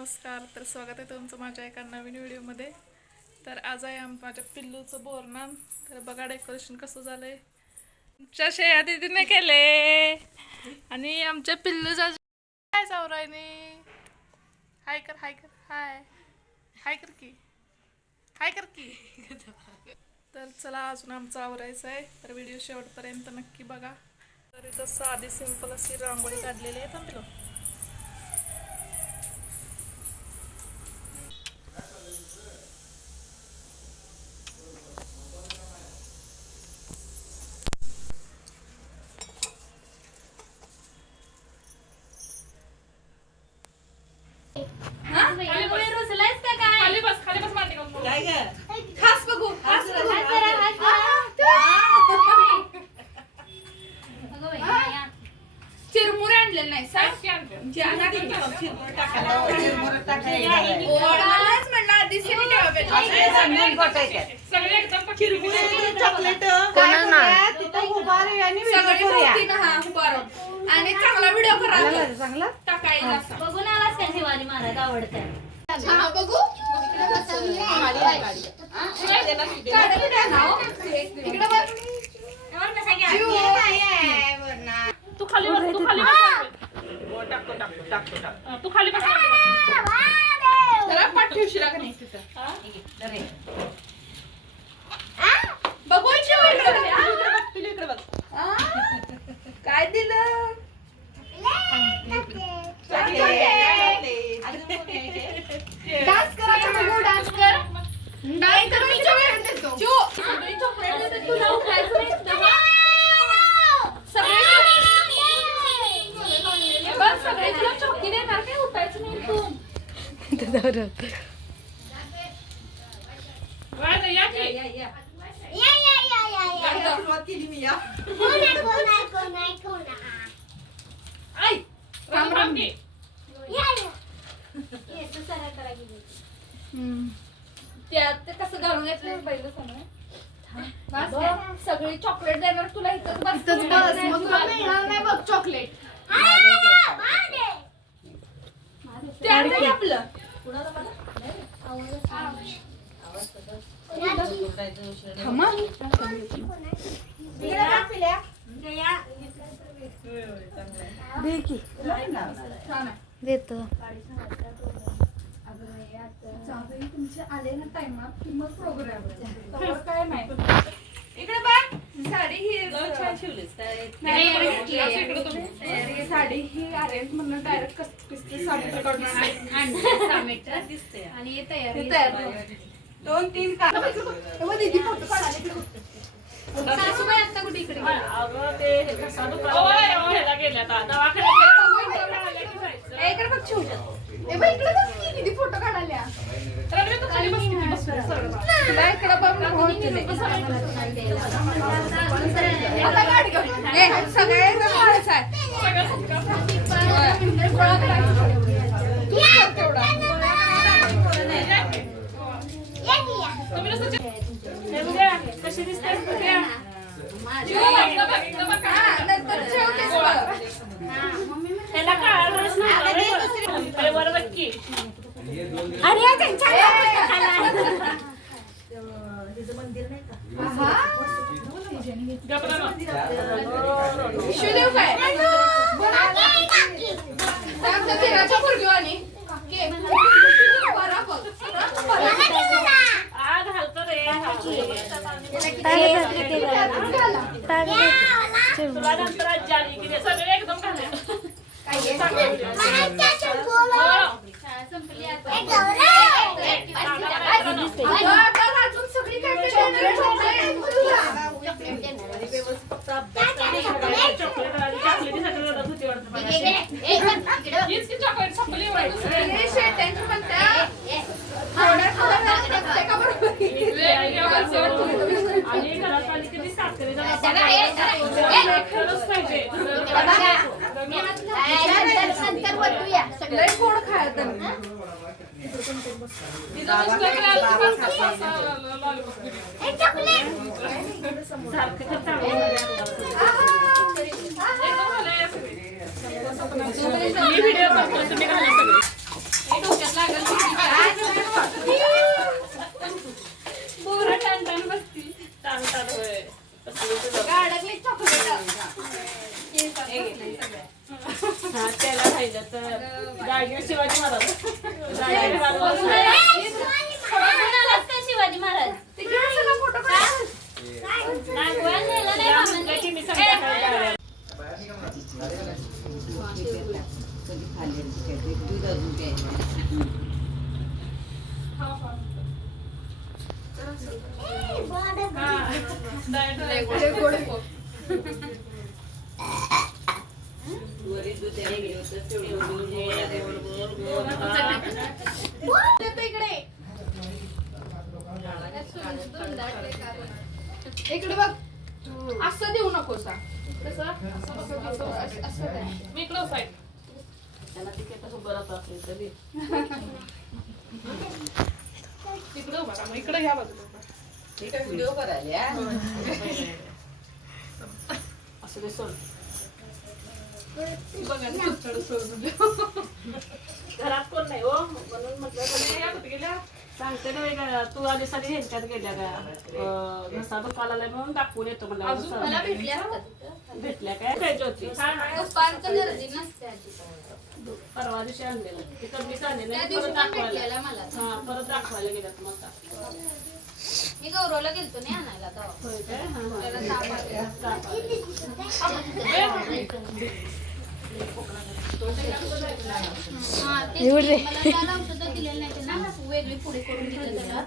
नमस्कार. तर स्वागत आहे तुमचं माझ्या एका नवीन व्हिडिओमध्ये. तर आज आहे माझ्या पिल्लूचं बोरनान. तर बघा डेकोरेशन कसं झालंय. आमच्या श्रेया दीदीने केले आणि आमच्या पिल्लूचा काय चावरायने. हाय कर हाय कर हाय हाय कर की हाय कर की. तर चला अजून आमचं आवरायचं आहे. तर व्हिडिओ शेवटपर्यंत नक्की बघा. तर इथं साधी सिंपल अशी रांगोळी काढलेली आहे. थांबलो खाली बस मांडी घालून बोल. खास बघू चिरमुरे आणले नाही की आणते. म्हणलं आधी सगळे एकदम चॉकलेट आणि चांगला व्हिडिओ करा टाकायला बघून आलास का शिवाजी महाराज आवडतात बघू तू खाली बस तू खाली बस तू खाली बस. पाठ ठेवशील का नाही तिथं बघू काय दिलं डान्स करा बघू डान्स कर नाही तर मी चॉकलेट देतो चॉकलेट देतो तुला उठायचं नाही बस सगळे तुला चॉकी देणार काय उठायचं नाही तू या की. सुरुवात केली मी या राम राम की. ते कसं घालून घेतलं पहिलं समोर सगळी चॉकलेट देणार तुला इथंच बस नाही बघ चॉकलेट आपलं देतो तुमचे आले ना टाइमात की मग प्रोग्राम काय नाही इकडे बघ साडी ही साडी ही अरेंज म्हणून डायरेक्ट आणि तयारी दोन तीन दीदी फोटो काढायला सासूबाई आता कुठे इकडे अगं ते घसा दुखायला ह्याला गेल्या आता दवाखान्यात इकडे बघ छू इकडे बघ किती फोटो काढायला रडवे तू खाली बस किती बस तुला इकडे बघ आता गाडी घेऊन सगळे जवळच आहे तुम्ही नुसतं कशी दिसते नंतर ठेवतेस बघ त्याला काय बरोबर की. शिवदेव काय आग घालतो रे तुला नंतर आज जाली की सगळे एकदम घाले. अजून सगळी चॉकलेट संपली आणि घरात आली की साखरेचा पाहिजे. सगळे गोड खायचं व्हिडिओ तुम्ही घाला सगळे. शिवाजी महाराज कोणालाच काय शिवाजी महाराज फोटो काढ. दाखवायला नेलं नाही मामांनी. मी संध्याकाळी जाऊया. लय गोड आहे. येतो इकडे. इकडे बघ. असं देऊ नकोस हा. कसं? असं काय? मी इकडं साईड. त्याला तिकीट उभं राहत असेल तरी इकडं उभा राहा. मग इकडं ह्या बाजूला उभा. व्हिडिओ करायला असं ते सोड. बघा ना, तुमच्याकडे सोडून द्या. घरात कोण नाही हो म्हणून म्हटलं नाही, या कुठे गेल्या? सांगते ना वेगळं तू आधी सारी ह्यांच्यात गेल्या का घसा दुखायला लागलाय म्हणून दाखवून येतो अजून म्हणलं मला भेटली असतात तिथं. भेटल्या काय काय ज्योती पप्पांचं गर्दी नसते अजिबात. परवा दिवशी आणलेलं ते कमीच आणले त्या नाही दिवशी परत पण दाखवायला भेटलेला मला. हा परत दाखवायला गेल्यात मग आता. मी गौरवला गेलतो नाही आणायला तेव्हा. होय काय हा हा त्याला ताप आलेला. हा, तेच की. मला त्याला औषधं दिलेलं नाही त्यांना. वेगळी पुढे करून दिलं त्याला.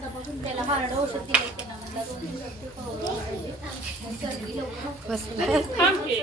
त्याला हार्ड औषध दिलं त्यांना. म्हणलं 2 दिवस ते खाऊ. सर्दी लवकर. थांब की.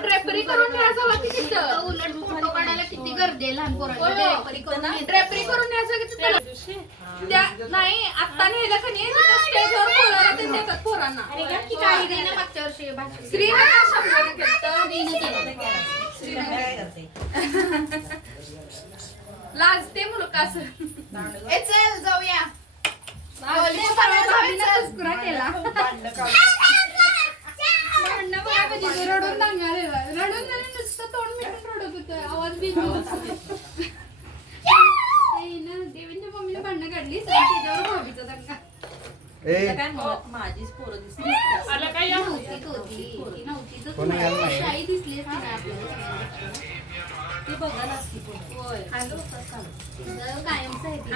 ड्रेपरी करून न्यायचं होती तिथं. उलट फोटो काढायला किती गर्दी आहे लहान पोरांची. ड्रेपरी करून घेतात. ड्रेपरी करून न्यायचं की तिथं. नाही आता नेलं का नाही तिथं स्टेजवर पोराला ते देतात पोरांना. आणि का की काही नाही ना मागच्या वर्षी भाषण. श्रीनगर शब्दाने केलं. श्रीनं केलं. लाजते मुलगा असं. ए चल जाऊया. कुस्कुरा केला. भांडणं बघा कधी रडून दंगालेला. रडून नाही नुसतं तोंड मिटून रडत होतं. आवाज बी देवींच्या मम्मीने भांडणं काढली त्याच्यावर भाभीचा दंगा. माझीच पोरं दिसली आला काय या? नव्हतीच होती. ती नव्हतीच. शाही दिसली असती ना आपल्याला. ती बघायला असती होय. कायमच आहे ती.